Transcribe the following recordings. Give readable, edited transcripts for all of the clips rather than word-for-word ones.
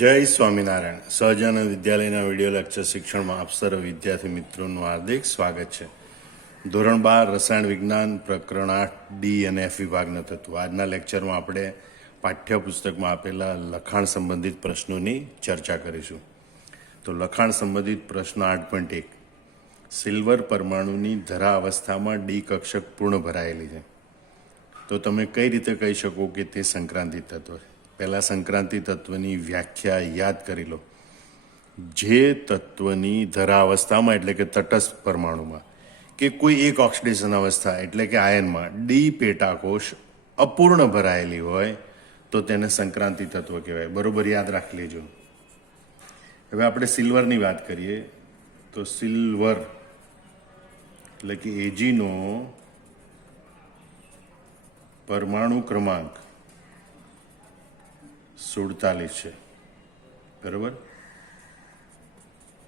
જય સ્વામિનારાયણ. સહજાનંદ વિદ્યાલયના video lecture શિક્ષણમાં આપ સર્વ વિદ્યાર્થી મિત્રોનું હાર્દિક સ્વાગત છે. ધોરણ 12 રસાયણ વિજ્ઞાન પ્રકરણ 8 ડી અને એફ વિભાગના તત્વો. આજના લેક્ચરમાં આપણે પાઠ્યપુસ્તકમાં આપેલા લખાણ સંબંધિત પ્રશ્નોની ચર્ચા કરીશું. તો લખાણ સંબંધિત પ્રશ્ન 8.1, સિલ્વર પરમાણુની ધરા અવસ્થામાં ડી કક્ષક પૂર્ણ ભરાયેલી છે. તો તમે કઈ રીતે કહી શકો કે તે સંક્રાંતિ તત્વ છે? પહેલાં સંક્રાંતિ તત્વની વ્યાખ્યા યાદ કરી લો. જે તત્વની ધરા અવસ્થામાં એટલે કે તટસ્થ પરમાણુમાં કે કોઈ એક ઓક્સિડેશન અવસ્થા એટલે કે આયનમાં ડી પેટાકોષ અપૂર્ણ ભરાયેલી હોય તો તેને સંક્રાંતિ તત્વ કહેવાય. બરોબર યાદ રાખી લેજો. હવે આપણે સિલ્વરની વાત કરીએ તો સિલ્વર એટલે કે એજીનો પરમાણુ ક્રમાંક 47 છે. બરાબર.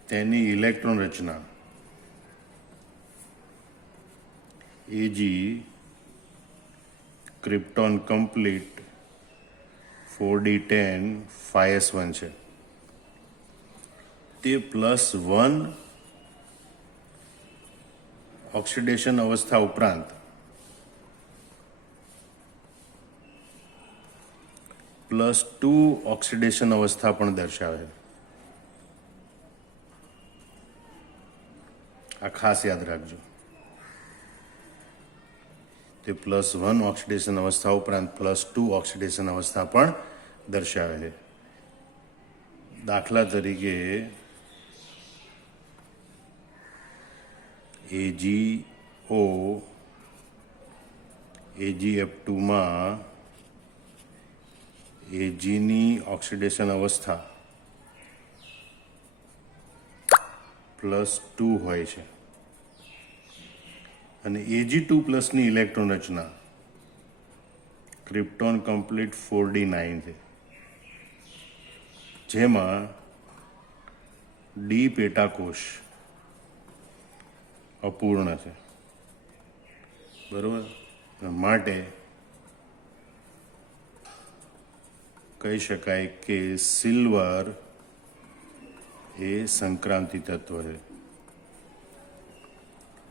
તેની ઇલેક્ટ્રોન રચના એજી ક્રિપ્ટોન કમ્પ્લીટ 4d10 5s1 છે. તે +1 ઓક્સિડેશન અવસ્થા ઉપરાંત +2 ઓક્સિડેશન અવસ્થા પણ દર્શાવે. આ ખાસ યાદ રાખજો. તે +1 ઓક્સિડેશન અવસ્થા ઉપરાંત +2 ઓક્સિડેશન અવસ્થા પણ દર્શાવે છે. દાખલા તરીકે AgO AgF2માં Agની ઓક્સિડેશન અવસ્થા +2 હોય છે અને Ag2+ ની ઇલેક્ટ્રોન રચના ક્રિપ્ટોન કમ્પ્લીટ 4d9 છે, જેમાં ડી પેટાકોષ અપૂર્ણ છે. બરોબર. માટે કહી શકાય કે સિલ્વર એ સંક્રાંતિ તત્વ છે.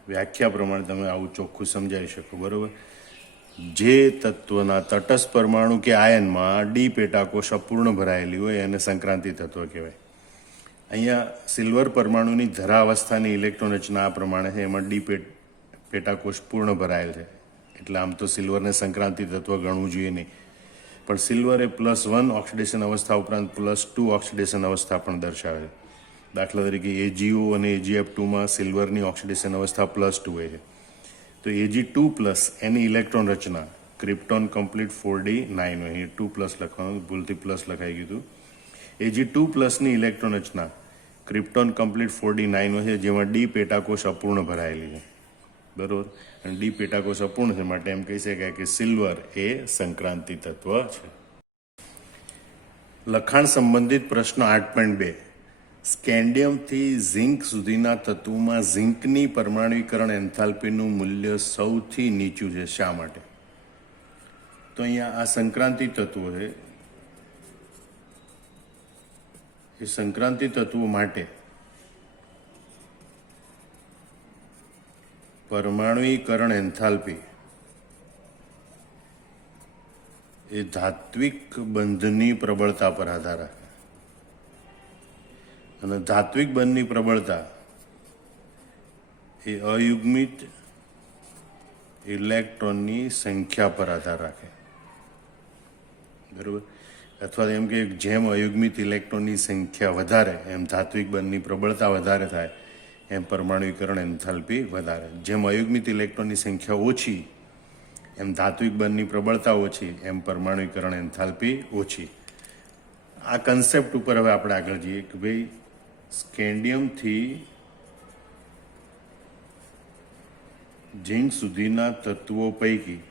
વ્યાખ્યા પ્રમાણે તમે આવું ચોખ્ખું સમજાવી શકો. બરોબર. જે તત્વના તટસ્થ પરમાણુ કે આયનમાં ડી પેટાકોષ અપૂર્ણ ભરાયેલી હોય એને સંક્રાંતિ તત્વ કહેવાય. અહીંયા સિલ્વર પરમાણુની ધરા અવસ્થાની ઇલેક્ટ્રોન રચના આ પ્રમાણે છે. એમાં ડી પેટાકોષ પૂર્ણ ભરાયેલ છે, એટલે આમ તો સિલ્વરને સંક્રાંતિ તત્વ ગણવું જોઈએ નહીં. પણ સિલ્વર એ +1 ઓક્સિડેશન અવસ્થા ઉપરાંત +2 ઓક્સિડેશન અવસ્થા પણ દર્શાવે છે. દાખલા તરીકે AgO અને AgF2માં સિલ્વરની ઓક્સિડેશન અવસ્થા +2 હોય છે. તો Ag2+ એની ઇલેક્ટ્રોન રચના ક્રિપ્ટોન કમ્પ્લીટ 4d9 હોય. 2+ લખવાનું, ભૂલથી પ્લસ લખાઈ ગયું. Ag2+ ની ઇલેક્ટ્રોન રચના ક્રિપ્ટોન કમ્પ્લીટ 4d9 હોય છે, જેમાં ડી પેટાકોષ અપૂર્ણ ભરાયેલી છે. બરોબર. અને ડી પેટાકોષ અપૂર્ણ છે માટે એમ કહી શકાય કે સિલ્વર એ સંક્રાંતિ તત્વ છે. લખાણ સંબંધિત પ્રશ્ન 8.2, સ્કેન્ડિયમથી ઝિંક સુધીના તત્વોમાં ઝિંકની પરમાણુકરણ એન્થાલ્પીનું મૂલ્ય સૌથી નીચું છે. શા માટે? તો અહીંયા આ સંક્રાંતિ તત્વો છે. એ સંક્રાંતિ તત્વો માટે પરમાણુકરણ એન્થાલ્પી એ ધાત્વિક બંધની પ્રબળતા પર આધાર રાખે. અને ધાત્વિક બંધની પ્રબળતા એ અયુગ્મિત ઇલેક્ટ્રોનની સંખ્યા પર આધાર રાખે. બરાબર. અથવા એમ કે જેમ અયુગ્મિત ઇલેક્ટ્રોનની સંખ્યા વધારે એમ ધાત્વિક બંધની પ્રબળતા વધારે થાય, એમ પરમાણુકરણ એન્થાલ્પી વધારે. જેમ અયુગ્મિત ઇલેક્ટ્રોનની સંખ્યા ઓછી એમ ધાત્વિક બંધની પ્રબળતા ઓછી, એમ પરમાણુકરણ એન્થાલ્પી ઓછી. આ કન્સેપ્ટ ઉપર હવે આપણે આગળ જઈએ કે ભાઈ સ્કેન્ડિયમથી ઝિંક સુધીના તત્વો પૈકી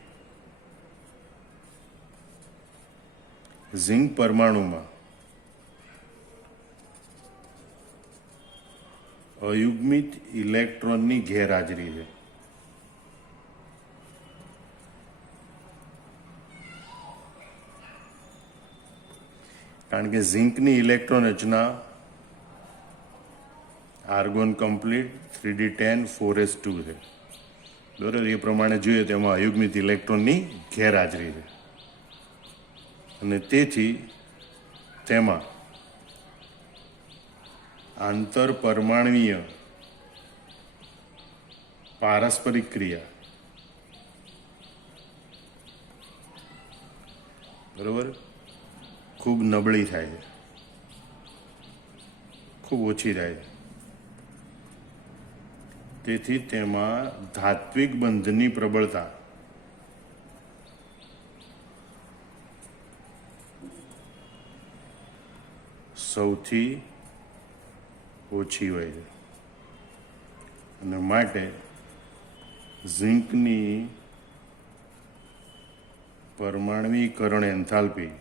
ઝિંક પરમાણુમાં અયુગ્મિત ઇલેક્ટ્રોનની ગેરહાજરી છે. કારણ કે ઝિંકની ઇલેક્ટ્રોન રચના આર્ગોન કમ્પ્લીટ 3d10 4s2 છે. બરાબર, એ પ્રમાણે જોઈએ તો એમાં અયુગ્મિત ઇલેક્ટ્રોનની ગેરહાજરી છે અને તેથી તેમાં આંતરપરમાણવીય પારસ્પરિક ક્રિયા બરાબર ખૂબ નબળી થાય છે, ખૂબ ઓછી થાય છે. તેથી તેમાં ધાત્વિક બંધની પ્રબળતા સૌથી ઓછી હોય છે અને માટે ઝિંકની પરમાણવીકરણ એન્થાલ્પી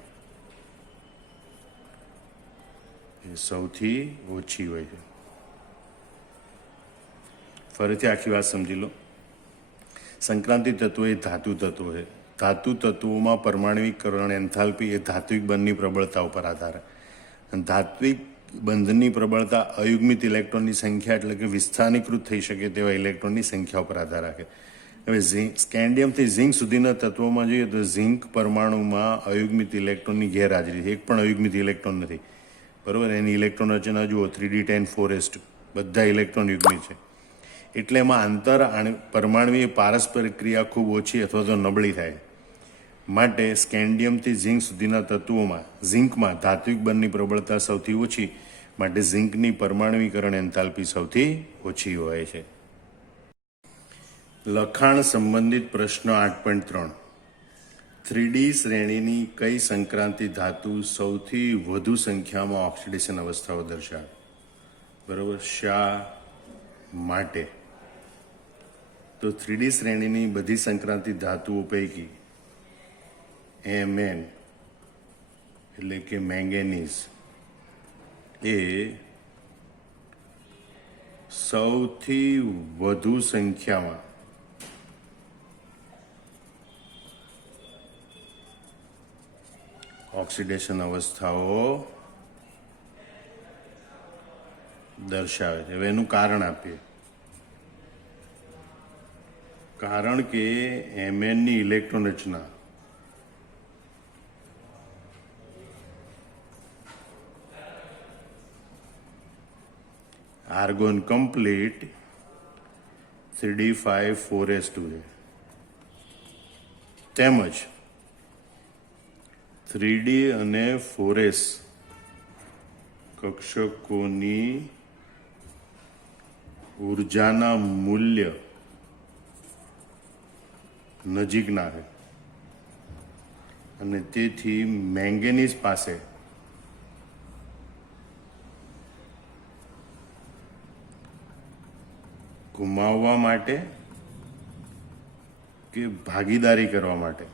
એ સૌથી ઓછી હોય છે. ફરીથી આખી વાત સમજી લો. સંક્રાંતિ તત્વો એ ધાતુ તત્વો છે. ધાતુ તત્વોમાં પરમાણવીકરણ એન્થાલ્પી એ ધાત્વિક બંધની પ્રબળતા ઉપર આધારે અને ધાત્વિક બંધની પ્રબળતા અયુગ્મિત ઇલેક્ટ્રોનની સંખ્યા એટલે કે વિસ્થાનીકૃત થઈ શકે તેવા ઇલેક્ટ્રોનની સંખ્યા ઉપર આધાર રાખે. હવે સ્કેન્ડિયમથી ઝિંક સુધીના તત્વોમાં જોઈએ તો ઝિંક પરમાણુમાં અયુગ્મિત ઇલેક્ટ્રોનની ગેરહાજરી છે. એક પણ અયુગ્મિત ઇલેક્ટ્રોન નથી. બરાબર, એની ઇલેક્ટ્રોન રચના જુઓ 3d10 4s2, બધા ઇલેક્ટ્રોન યુગ્મિત છે. એટલે એમાં પરમાણવીય પારસ્પરિક ક્રિયા ખૂબ ઓછી અથવા તો નબળી થાય. માટે સ્કેન્ડિયમથી ઝિંક સુધીના તત્વોમાં ઝિંકમાં ધાત્વિક બંધની પ્રબળતા સૌથી ઓછી, માટે ઝિંકની પરમાણવીકરણ એન્થાલ્પી સૌથી ઓછી હોય છે. લખાણ સંબંધિત પ્રશ્ન 8.3. 3D શ્રેણીની કઈ સંક્રાંતિ ધાતુ સૌથી વધુ સંખ્યામાં ઓક્સિડેશન અવસ્થાઓ દર્શાવે? બરાબર, શા માટે? તો 3D શ્રેણીની બધી સંક્રાંતિ ધાતુઓ પૈકી Mn એટલે કે મેંગેનીઝ એ સૌથી વધુ સંખ્યામાં ઓક્સિડેશન અવસ્થાઓ દર્શાવે છે. હવે એનું કારણ આપીએ. કારણ કે Mnની ઇલેક્ટ્રોન રચના આર્ગોન કમ્પ્લીટ 3d5 4s2 છે તેમજ 3D અને 4s કક્ષકોની ઉર્જાના મૂલ્ય નજીકના છે અને તેથી મેંગેનીઝ પાસે ગુમાવવા માટે કે ભાગીદારી કરવા માટે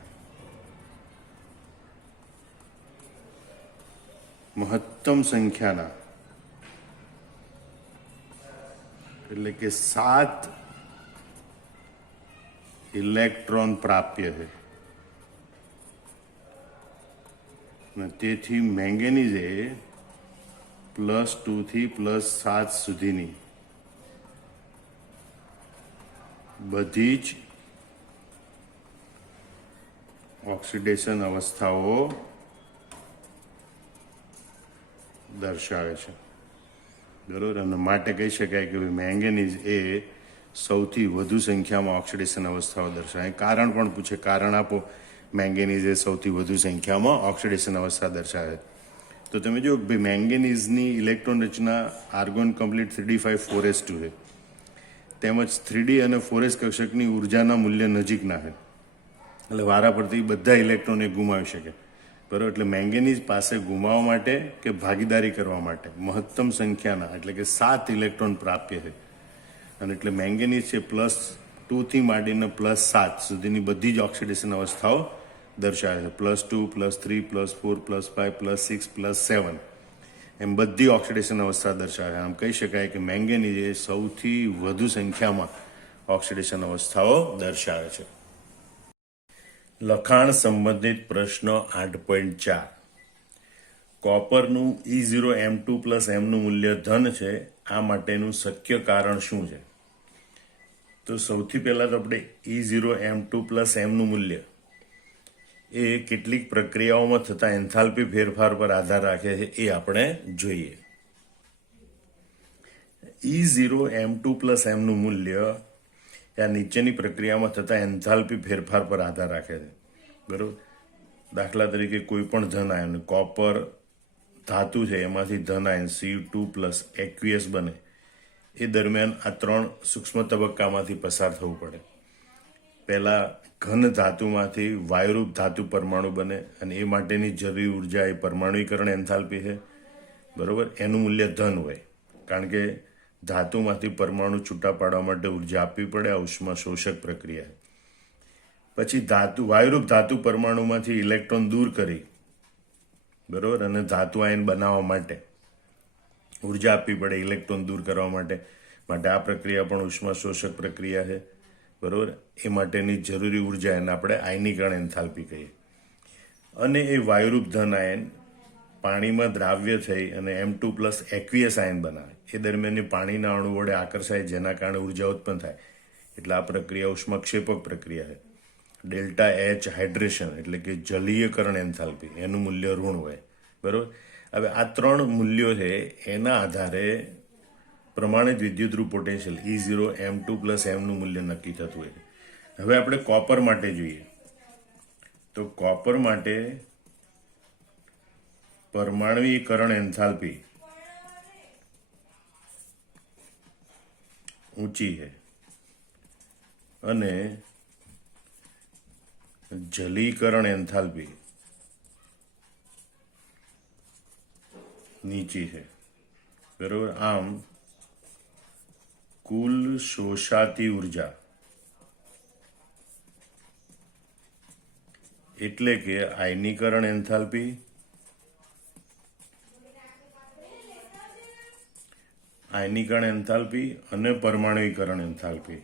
મહત્તમ સંખ્યાના એટલે કે 7 ઇલેક્ટ્રોન પ્રાપ્ય છે અને તેથી મેંગેનીઝ એ +2 થી +7 સુધીની બધી જ ઓક્સિડેશન અવસ્થાઓ દર્શાવે છે. બરોબર, અને માટે કહી શકાય કે મેંગેનીઝ એ સૌથી વધુ સંખ્યામાં ઓક્સિડેશન અવસ્થાઓ દર્શાવે. કારણ પણ પૂછે, કારણ આપો. મેંગેનીઝ એ સૌથી વધુ સંખ્યામાં ઓક્સિડેશન અવસ્થા દર્શાવે. તો તમે જો ભાઈ મેંગેનીઝની ઇલેક્ટ્રોન રચના આર્ગોન કમ્પ્લીટ 3d5 4s2 છે તેમજ 3D અને 4s કક્ષકની ઉર્જાના મૂલ્ય નજીકના છે એટલે વારા પરથી બધા ઇલેક્ટ્રોનને ગુમાવી શકે. બરાબર, એટલે મેંગેનીઝ પાસે ગુમાવવા માટે કે ભાગીદારી કરવા માટે મહત્તમ સંખ્યાના એટલે કે 7 ઇલેક્ટ્રોન પ્રાપ્ય છે અને એટલે મેંગેનીઝ છે +2 થી માંડીને +7 સુધીની બધી જ ઓક્સિડેશન અવસ્થાઓ દર્શાવે છે. +2 +3 +4 +5 +6 +7 એમ બધી ઓક્સિડેશન અવસ્થા દર્શાવે. આમ કહી શકાય કે મેંગેનીઝ એ સૌથી વધુ સંખ્યામાં ઓક્સિડેશન અવસ્થાઓ દર્શાવે છે. લખાણ સંબંધિત પ્રશ્ન 8.4. કોપરનું E0M2 + એમનું મૂલ્ય ધન છે, આ માટેનું શક્ય કારણ શું છે? તો સૌથી પહેલા તો આપણે E0M2 + એમનું મૂલ્ય એ કેટલીક પ્રક્રિયાઓમાં થતા એન્થાલ્પી ફેરફાર પર આધાર રાખે છે એ આપણે જોઈએ. E0M2 + એમનું મૂલ્ય આ નીચેની પ્રક્રિયામાં થતા એન્થાલ્પી ફેરફાર પર આધાર રાખે છે. બરોબર. દાખલા તરીકે કોઈ પણ ધન આયન, કોપર ધાતુ છે એમાંથી ધન આયન Cu2+ એક્વિયસ બને એ દરમિયાન આ 3 સૂક્ષ્મ તબક્કામાંથી પસાર થવું પડે. પહેલા ઘન ધાતુમાંથી વાયુરૂપ ધાતુ પરમાણુ બને અને એ માટેની જરૂરી ઉર્જા એ પરમાણુકરણ એન્થાલ્પી છે. બરોબર. એનું મૂલ્ય ધન હોય, કારણ કે ધાતુમાંથી પરમાણુ છૂટા પાડવા માટે ઉર્જા આપવી પડે. આ ઉષ્મા શોષક પ્રક્રિયા. પછી વાયુરૂપ ધાતુ પરમાણુમાંથી ઇલેક્ટ્રોન દૂર કરી, બરોબર, અને ધાતુ આયન બનાવવા માટે ઉર્જા આપવી પડે ઇલેક્ટ્રોન દૂર કરવા માટે. આ પ્રક્રિયા પણ ઉષ્મા શોષક પ્રક્રિયા છે. બરોબર. એ માટેની જરૂરી ઉર્જા એને આપણે આયનીકરણ એન્થાલ્પી કહીએ. અને એ વાયુરૂપ ધન આયન પાણીમાં દ્રાવ્ય થઈ અને M2+ એક્વિયસ આયન બનાવે. એ દરમિયાન પાણીના અણુ વડે આકર્ષાય, જેના કારણે ઉર્જા ઉત્પન્ન થાય. એટલે આ પ્રક્રિયા ઉષ્માક્ષેપક પ્રક્રિયા છે. ડેલ્ટા H હાઇડ્રેશન એટલે કે જલીયકરણ એન્થાલ્પી, એનું મૂલ્ય ઋણ હોય. બરોબર. હવે આ 3 મૂલ્યો છે એના આધારે પ્રમાણિત વિદ્યુતરૂપ પોટેન્શિયલ E0M2 + એમનું મૂલ્ય નક્કી થતું હોય છે. હવે આપણે કોપર માટે જોઈએ. તો કોપર માટે પરમાણુકરણ એન્થાલ્પી ઊંચી છે અને જલીકરણ એન્થાલ્પી નીચી છે. બરોબર. આમ કુલ શોષાતી ઉર્જા એટલે કે આયનીકરણ એન્થાલ્પી અને પરમાણુકરણ એન્થાલ્પી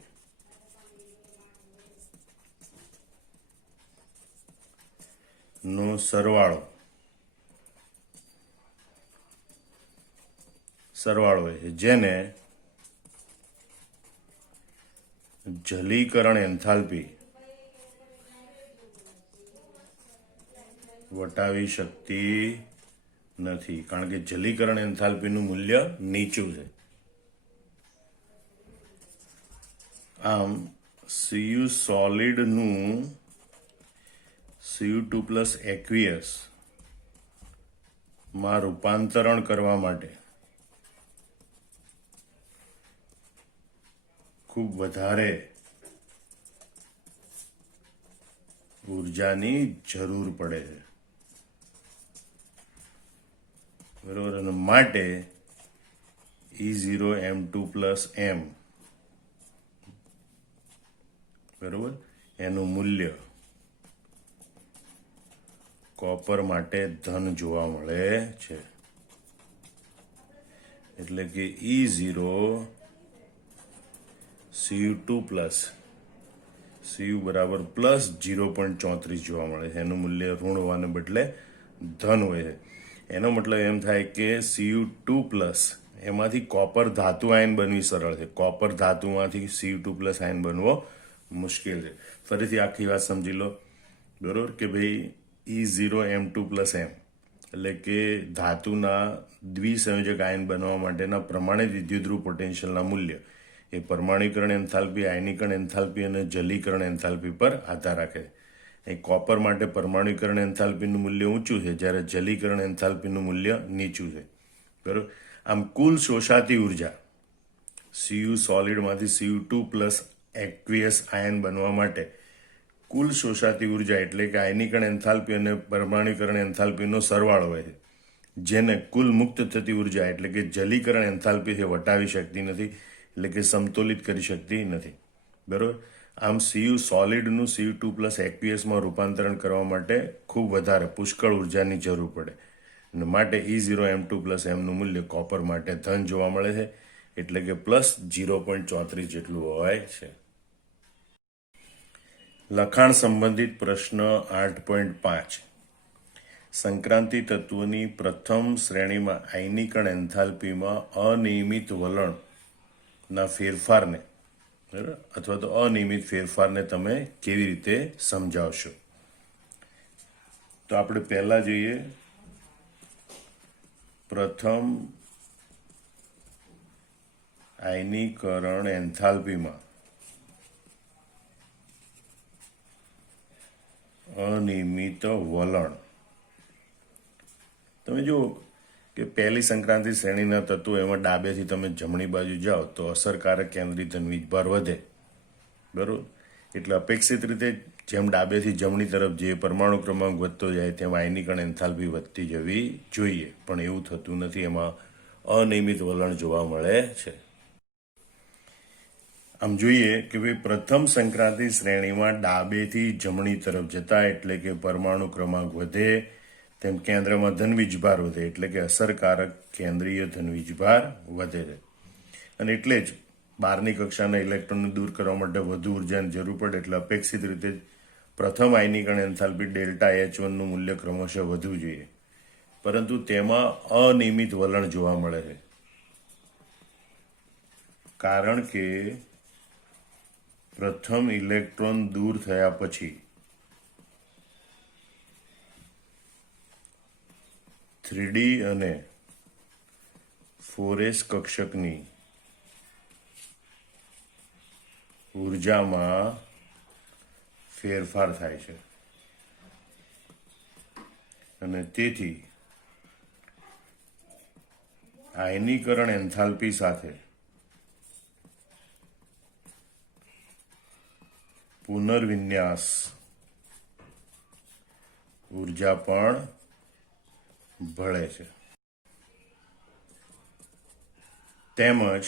નો સરવાળો હોય છે, જેને જલીકરણ એન્થાલ્પી વટાવી શકતી નથી, કારણ કે જલીકરણ એન્થાલ્પીનું મૂલ્ય નીચું છે. આમ Cu સોલિડનું Cu2+ એક્વિયસ માં રૂપાંતરણ કરવા માટે ખૂબ વધારે ઉર્જાની જરૂર પડે છે. બરોબર. અને માટે E0M2 + એમ, બરોબર, એનું મૂલ્ય કોપર માટે ધન જોવા મળે છે. એટલે કે E0 Cu2+ Cu બરાબર +0.34 જોવા મળે છે. એનું મૂલ્ય ઋણ હોવાને બદલે ધન હોય છે. એનો મતલબ એમ થાય કે Cu2+ એમાંથી કોપર ધાતુ આયન બનવી સરળ છે. કોપર ધાતુમાંથી Cu2+ આયન બનવો મુશ્કેલ છે. ફરીથી આખી વાત સમજી લો. બરોબર. કે ભાઈ E0M2 એમ એટલે કે ધાતુના દ્વિસંયોજક આયન બનવા માટેના પ્રમાણિત વિદ્યુતરૂપ પોટેન્શિયલના મૂલ્ય એ પરમાણુકરણ એન્થાલ્પી, આયનીકરણ એન્થાલ્પી અને જલીકરણ એન્થાલ્પી પર આધાર રાખે છે. કોપર માટે પરમાણુકરણ એન્થાલ્પીનું મૂલ્ય ઊંચું છે, જ્યારે જલીકરણ એન્થાલ્પીનું મૂલ્ય નીચું છે. બરોબર. આમ કુલ શોષાતી ઉર્જા Cu સોલિડમાંથી Cu2+ એક્વિયસ આયન બનવા માટે કુલ શોષાતી ઉર્જા એટલે કે આયનીકરણ એન્થાલ્પી અને પરમાણુકરણ એન્થાલ્પીનો સરવાળો હોય છે, જેને કુલ મુક્ત થતી ઉર્જા એટલે કે જલીકરણ એન્થાલ્પીથી વટાવી શકતી નથી, એટલે કે સમતોલિત કરી શકતી નથી. બરોબર. આમ Cu સોલિડનું Cu2+ એક્વિયસમાં રૂપાંતરણ કરવા માટે ખૂબ વધારે પુષ્કળ ઉર્જાની જરૂર પડે. અને માટે E0M2 એમનું મૂલ્ય કોપર માટે ધન જોવા મળે છે, એટલે કે +0.34 જેટલું હોય છે. લખાણ સંબંધિત પ્રશ્ન 8.5. સંક્રાંતિ તત્વોની પ્રથમ શ્રેણીમાં આયનીકણ એન્થાલ્પીમાં અનિયમિત વલણના ફેરફારને, બરાબર, અથવા તો અનિયમિત ફેરફારને તમે કેવી રીતે સમજાવશો? તો આપણે પહેલા જોઈએ પ્રથમ આયનીકરણ એન્થાલ્પીમાં અનિયમિત વલણ. તમે જુઓ કે પહેલી સંક્રાંતિ શ્રેણીના તત્વો એમાં ડાબેથી તમે જમણી બાજુ જાઓ તો અસરકારક કેન્દ્રિત ધન વીજભાર વધે, બરાબર. એટલે અપેક્ષિત રીતે જેમ ડાબેથી જમણી તરફ જે પરમાણુ ક્રમાંક વધતો જાય તેમ આયનીકણ એન્થાલ્પી વધતી જવી જોઈએ, પણ એવું થતું નથી. એમાં અનિયમિત વલણ જોવા મળે છે. આમ જોઈએ કે ભાઈ પ્રથમ સંક્રાંતિ શ્રેણીમાં ડાબેથી જમણી તરફ જતા એટલે કે પરમાણુ ક્રમાંક વધે તેમ કેન્દ્રમાં ધન વીજભાર વધે એટલે કે અસરકારક કેન્દ્રીય ધન વીજભાર વધે છે. અને એટલે જ બહારની કક્ષાના ઇલેક્ટ્રોનને દૂર કરવા માટે વધુ ઉર્જાની જરૂર પડે એટલે અપેક્ષિત રીતે પ્રથમ આયનીકણ એન્થાલ્પી ડેલ્ટા H1 નું મૂલ્ય ક્રમશઃ વધવું જોઈએ, પરંતુ તેમાં અનિયમિત વલણ જોવા મળે છે. કારણ કે પ્રથમ ઇલેક્ટ્રોન દૂર થયા પછી 3D અને 4s કક્ષકની ઉર્જામાં ફેરફાર થાય છે અને તેથી આયનીકરણ એન્થાલ્પી સાથે પુનર્વિન્યાસ ઉર્જા પણ ભળે છે. તેમજ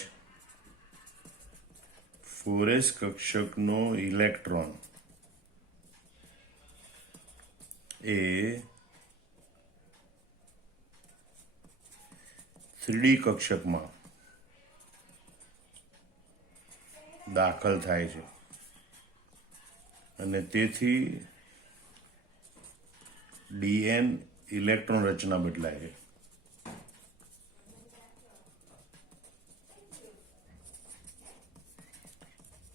4s કક્ષકનો ઇલેક્ટ્રોન એ 3D કક્ષકમાં દાખલ થાય છે અને તેથી DN ઇલેક્ટ્રોન રચના બદલાય છે.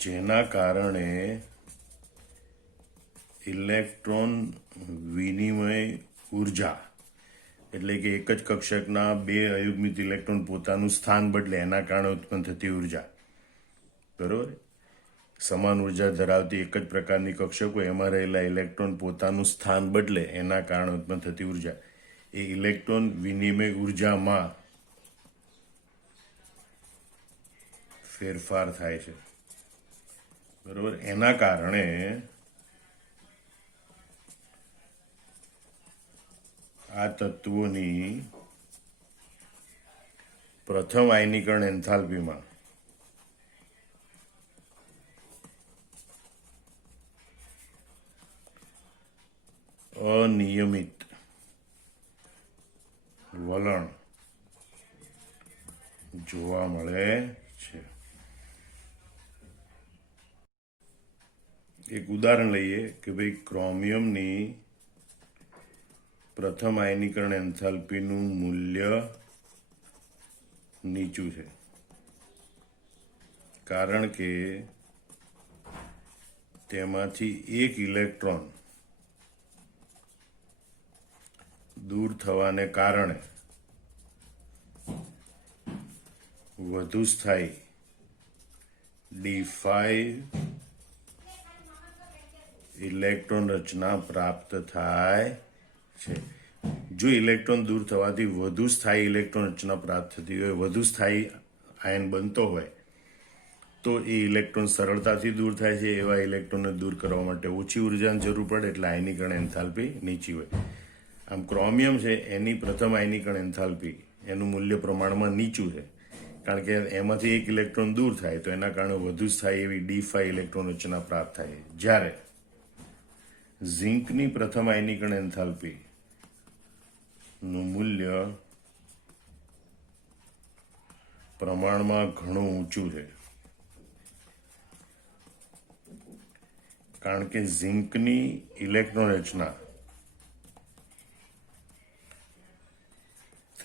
જેના કારણે ઇલેક્ટ્રોન વિનિમય ઉર્જા એટલે કે એક જ કક્ષકના બે અયુગ્મિત ઇલેક્ટ્રોન પોતાનું સ્થાન બદલે એના કારણે ઉત્પન્ન થતી ઉર્જા, બરોબર. સમાન ઉર્જા ધરાવતી એક જ પ્રકારની કક્ષકો એમાં રહેલા ઇલેક્ટ્રોન પોતાનું સ્થાન બદલે એના કારણે ઉત્પન્ન થતી ઉર્જા એ ઇલેક્ટ્રોન વિનિમય ઉર્જામાં ફેરફાર થાય છે, બરોબર. એના કારણે આ તત્વોની પ્રથમ આયનીકરણ એન્થાલ્પીમાં અનિયમિત વલણ જોવા મળે છે. એક ઉદાહરણ લઈએ કે ભાઈ ક્રોમિયમની પ્રથમ આયનીકરણ એન્થાલ્પીનું મૂલ્ય નીચું છે કારણ કે તેમાંથી એક ઇલેક્ટ્રોન દૂર થવાને કારણે વધુ સ્થાયી D5 ઇલેક્ટ્રોન રચના પ્રાપ્ત થાય છે. જો ઇલેક્ટ્રોન દૂર થવાથી વધુ સ્થાયી ઇલેક્ટ્રોન રચના પ્રાપ્ત થતી હોય, વધુ સ્થાયી આયન બનતો હોય, તો એ ઇલેક્ટ્રોન સરળતાથી દૂર થાય છે. એવા ઇલેક્ટ્રોનને દૂર કરવા માટે ઓછી ઉર્જાની જરૂર પડે એટલે આયનીકરણ એન્થાલ્પી નીચી હોય. આમ ક્રોમિયમ છે એની પ્રથમ આયનીકરણ એન્થાલ્પી એનું મૂલ્ય પ્રમાણમાં નીચું છે કારણ કે એમાંથી એક ઇલેક્ટ્રોન દૂર થાય તો એના કારણે વધુ સ્થાયી એવી D5 ઇલેક્ટ્રોન રચના પ્રાપ્ત થાય. જ્યારે ઝિંકની પ્રથમ આયનીકરણ એન્થાલ્પી નું મૂલ્ય પ્રમાણમાં ઘણું ઊંચું છે કારણ કે ઝિંકની ઇલેક્ટ્રોન રચના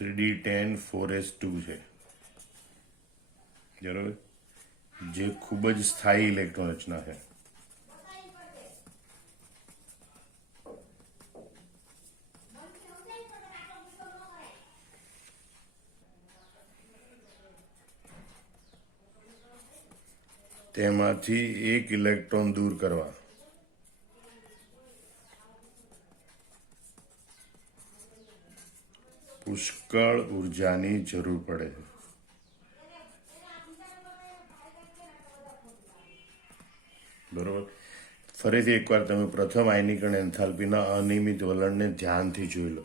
3D10 4s2 છે, બરાબર, જે ખૂબ જ સ્થાયી ઇલેક્ટ્રોન રચના છે. તેમાંથી એક ઇલેક્ટ્રોન દૂર કરવા પુષ્કળ ઉર્જાની જરૂર પડે છે. બરોબર. ફરીથી એકવાર તમે પ્રથમ આયનીકરણ એન્થાલ્પીના અનિયમિત વલણને ધ્યાનથી જોઈ લો.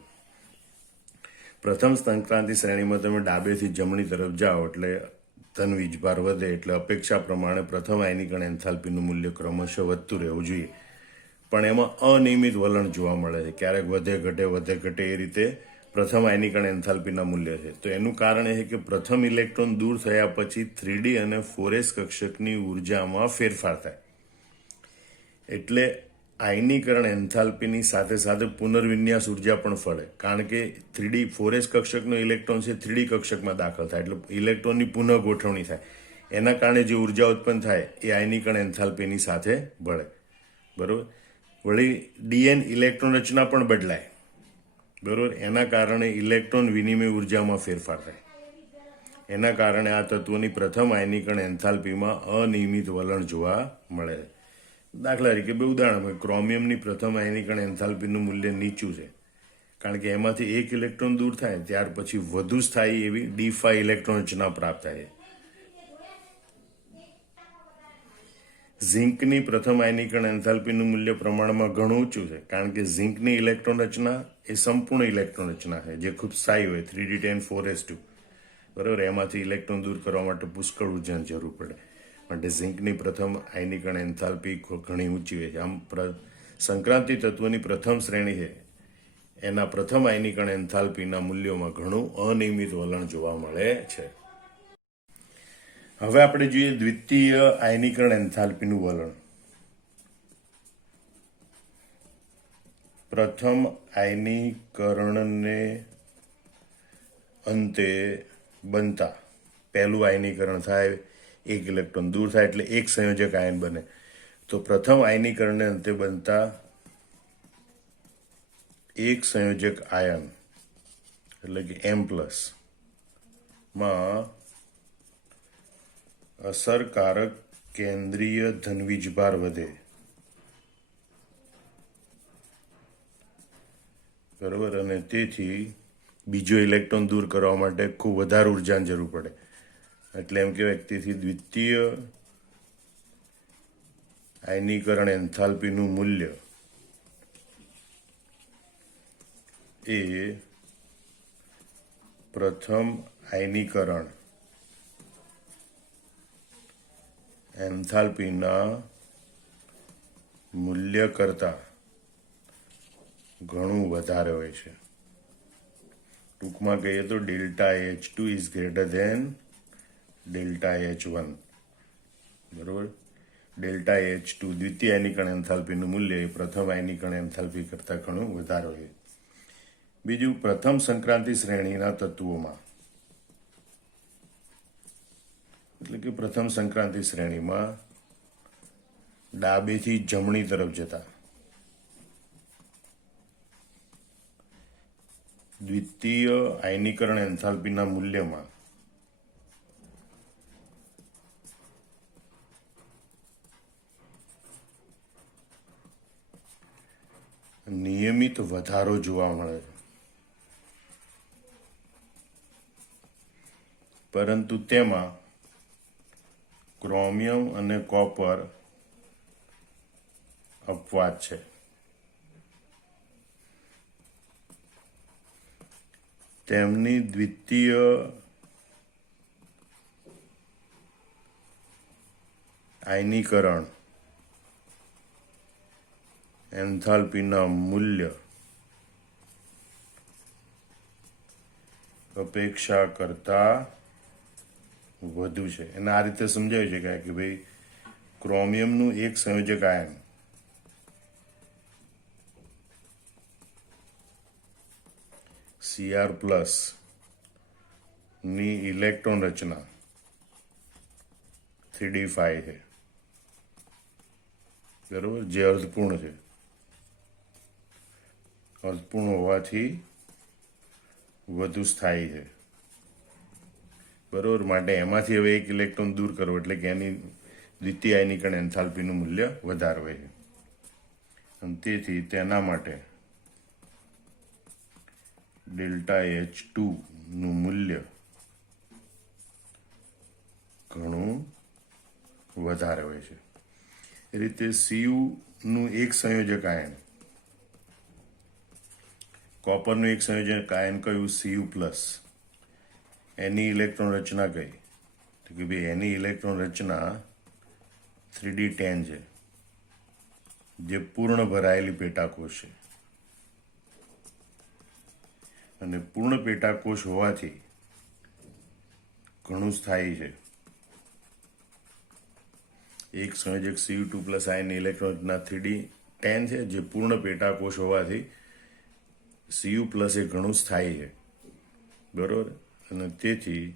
પ્રથમ સંક્રાંતિ શ્રેણીમાં તમે ડાબેથી જમણી તરફ જાઓ એટલે ધન વીજભાર વધે, એટલે અપેક્ષા પ્રમાણે પ્રથમ આયનીકરણ એન્થાલ્પીનું મૂલ્ય ક્રમશઃ વધતું રહેવું જોઈએ. પણ એમાં અનિયમિત વલણ જોવા મળે છે. ક્યારેક વધે ઘટે એ રીતે પ્રથમ આયનીકરણ એન્થાલ્પીના મૂલ્ય છે. તો એનું કારણ એ છે કે પ્રથમ ઇલેક્ટ્રોન દૂર થયા પછી 3D અને 4s કક્ષકની ઉર્જામાં ફેરફાર થાય. એટલે આયનીકરણ એન્થાલ્પીની સાથે સાથે પુનર્વિન્યાસ ઉર્જા પણ ફળે. કારણ કે 3D 4s કક્ષકનો ઇલેક્ટ્રોન છે 3D કક્ષકમાં દાખલ થાય એટલે ઇલેક્ટ્રોનની પુનઃ ગોઠવણી થાય. એના કારણે જે ઉર્જા ઉત્પન્ન થાય એ આયનીકરણ એન્થાલ્પીની સાથે ભળે. બરોબર. વળી ડીએન ઇલેક્ટ્રોન રચના પણ બદલાય. બરોબર. એના કારણે ઇલેક્ટ્રોન વિનિમય ઉર્જામાં ફેરફાર થાય. એના કારણે આ તત્વોની પ્રથમ આયનીકરણ એન્થાલ્પીમાં અનિયમિત વલણ જોવા મળે છે. દાખલા તરીકે બે ઉદાહરણ, ક્રોમિયમની પ્રથમ આયનીકરણ એન્થાલ્પીનું મૂલ્ય નીચું છે કારણ કે એમાંથી એક ઇલેક્ટ્રોન દૂર થાય ત્યાર પછી વધુ સ્થાયી એવી D5 ઇલેક્ટ્રોન રચના પ્રાપ્ત થાય. ઝિંકની પ્રથમ આયનીકરણ એન્થાલ્પીનું મૂલ્ય પ્રમાણમાં ઘણું ઊંચું છે કારણ કે ઝિંકની ઇલેક્ટ્રોન રચના એ સંપૂર્ણ ઇલેક્ટ્રોન રચના છે જે ખૂબ સ્થાયી હોય, 3D10 4s2. બરાબર. એમાંથી ઇલેક્ટ્રોન દૂર કરવા માટે પુષ્કળ ઉર્જાની જરૂર પડે માટે ઝિંકની પ્રથમ આયનીકરણ એન્થાલ્પી ઘણી ઊંચી હોય છે. આમ સંક્રાંતિ તત્વની પ્રથમ શ્રેણી છે એના પ્રથમ આયનીકરણ એન્થાલ્પીના મૂલ્યોમાં ઘણું અનિયમિત વલણ જોવા મળે છે. હવે આપણે જોઈએ દ્વિતીય આયનીકરણ એન્થાલ્પીનું વલણ. પ્રથમ આયનીકરણને અંતે બનતા પહેલું આયનીકરણ થાય, એક ઇલેક્ટ્રોન દૂર થાય એટલે એક સંયોજક આયન બને. તો પ્રથમ આયનીકરણને અંતે બનતા એક સંયોજક આયન એટલે કે M+ માં અસરકારક કેન્દ્રીય ધનવીજભાર વધે. બરોબર. અને તેથી બીજો ઇલેક્ટ્રોન દૂર કરવા માટે ખૂબ વધારે ઉર્જાની જરૂર પડે. એટલે એમ કહેવાય તેથી દ્વિતીય આયનીકરણ એન્થાલ્પીનું મૂલ્ય એ પ્રથમ આયનીકરણ એન્થાલ્પીના મૂલ્ય કરતાં ઘણું વધારે હોય છે. ટૂંકમાં કહીએ તો ΔH2 is greater than ΔH1. બરોબર. ΔH2 દ્વિતીય આયનીકરણ એન્થાલ્પીનું મૂલ્ય એ પ્રથમ આયનીકરણ એન્થાલ્પી કરતાં ઘણું વધારે હોય. બીજું, પ્રથમ સંક્રાંતિ શ્રેણીના તત્વોમાં એટલે કે પ્રથમ સંક્રાંતિ શ્રેણીમાં ડાબેથી જમણી તરફ જતા દ્વિતીય આયનીકરણ એન્થાલ્પીના મૂલ્યમાં નિયમિત વધારો જોવા મળે છે. પરંતુ તેમાં ક્રોમિયમ અને કોપર અપવાદ છે. તેમની દ્વિતીય આયનીકરણ એન્થાલ્પીના મૂલ્ય અપેક્ષા કરતા વધુ છે. એને આ રીતે સમજાવી શકાય કે ભાઈ ક્રોમિયમનું એક સંયોજક આયન Cr+ ની ઇલેક્ટ્રોન રચના 3d5 છે, બરોબર, જે અર્ધપૂર્ણ છે. અર્ધપૂર્ણ હોવાથી વધુ સ્થાયી છે, બરોબર. માટે એમાંથી હવે એક ઇલેક્ટ્રોન દૂર કરવો એટલે કે એની દ્વિતીય આયનીકરણ એન્થાલ્પીનું મૂલ્ય વધારવે છે. અને તેથી તેના માટે ડેલ્ટા H2 નું મૂલ્ય ઘણું વધારે હોય છે. એ રીતે Cu નું એક સંયોજક આયન, કોપરનું એક સંયોજક આયન કયું? Cu+. એની ઇલેક્ટ્રોન રચના કઈ? તો કે ભાઈ એની ઇલેક્ટ્રોન રચના 3d10 છે, જે પૂર્ણ ભરાયેલી પેટાકોષ છે. અને પૂર્ણ પેટાકોષ હોવાથી ઘણું સ્થાયી છે. એક સંયોજક Cu2+ આયનની ઇલેક્ટ્રોન રચના 3d10 છે, જે પૂર્ણ પેટાકોષ હોવાથી Cu+ એ ઘણું સ્થાયી છે, બરોબર. અને તેથી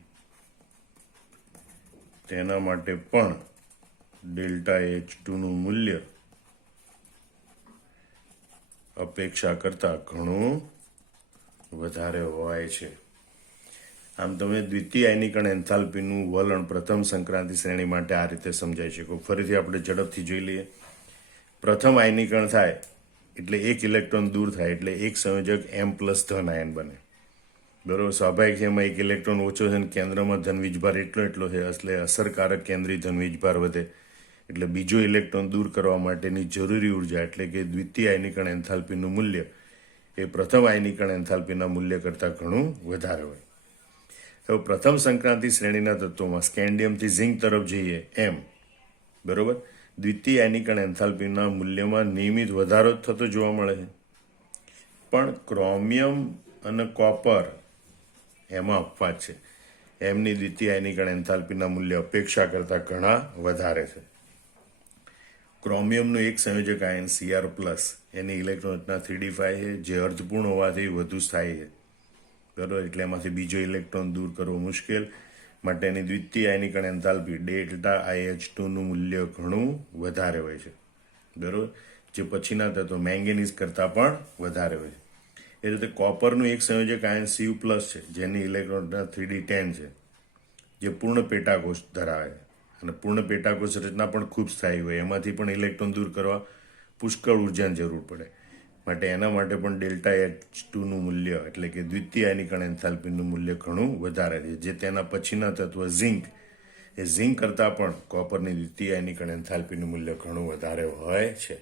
તેના માટે પણ ડેલ્ટા H2 નું મૂલ્ય અપેક્ષા કરતા ઘણું વધારે હોય છે. આમ તમે દ્વિતીય આયનીકરણ એન્થાલ્પીનું વલણ પ્રથમ સંક્રાંતિ શ્રેણી માટે આ રીતે સમજાઈ શકો. ફરીથી આપણે ઝડપથી જોઈ લઈએ. પ્રથમ આયનીકરણ થાય એટલે એક ઇલેક્ટ્રોન દૂર થાય એટલે એક સંયોજક M+ ધન આયન બને, બરોબર. સ્વાભાવિક છે, એમાં એક ઇલેક્ટ્રોન ઓછો છે અને કેન્દ્રમાં ધન વીજભાર એટલો છે, એટલે અસરકારક કેન્દ્રીય ધન વીજભાર વધે, એટલે બીજો ઇલેક્ટ્રોન દૂર કરવા માટેની જરૂરી ઉર્જા એટલે કે દ્વિતીય આયનીકરણ એન્થાલ્પીનું મૂલ્ય એ પ્રથમ આયનીકરણ એન્થાલ્પીના મૂલ્ય કરતાં ઘણું વધારે હોય. હવે પ્રથમ સંક્રાંતિ શ્રેણીના તત્વોમાં સ્કેન્ડિયમથી ઝિંક તરફ જઈએ એમ, બરોબર, દ્વિતીય આયનીકરણ એન્થાલ્પીના મૂલ્યમાં નિયમિત વધારો જ થતો જોવા મળે છે. પણ ક્રોમિયમ અને કોપર એમાં અપવાદ છે. એમની દ્વિતીય આયનીકરણ એન્થાલ્પીના મૂલ્ય અપેક્ષા કરતાં ઘણા વધારે છે. ક્રોમિયમનું એક સંયોજક આયન Cr+, એની ઇલેક્ટ્રોન રચના 3d5 છે, જે અર્ધપૂર્ણ હોવાથી વધુ સ્થાયી છે, બરોબર. એટલે એમાંથી બીજો ઇલેક્ટ્રોન દૂર કરવો મુશ્કેલ, માટે એની દ્વિતીય આયનીકરણ એન્થાલ્પી ડેલ્ટા IH2 નું મૂલ્ય ઘણું વધારે હોય છે, બરોબર. જે પછીના તત્વો મેંગેનીઝ કરતાં પણ વધારે હોય છે. એ રીતે કોપરનું એક સંયોજક આયન Cu+ છે, જેની ઇલેક્ટ્રોન રચના 3d10 છે, જે પૂર્ણ પેટાકોષ ધરાવે છે. અને પૂર્ણ પેટાકોષ રચના પણ ખૂબ સ્થાયી હોય, એમાંથી પણ ઇલેક્ટ્રોન દૂર કરવા પુષ્કળ ઉર્જાની જરૂર પડે, માટે એના માટે પણ ડેલ્ટા H2 નું મૂલ્ય એટલે કે દ્વિતીય આયનીકરણ એન્થાલ્પીનું મૂલ્ય ઘણું વધારે છે. જે તેના પછીના તત્વ ઝિંક, એ ઝિંક કરતાં પણ કોપરની દ્વિતીય આયનીકરણ એન્થાલ્પીનું મૂલ્ય ઘણું વધારે હોય છે.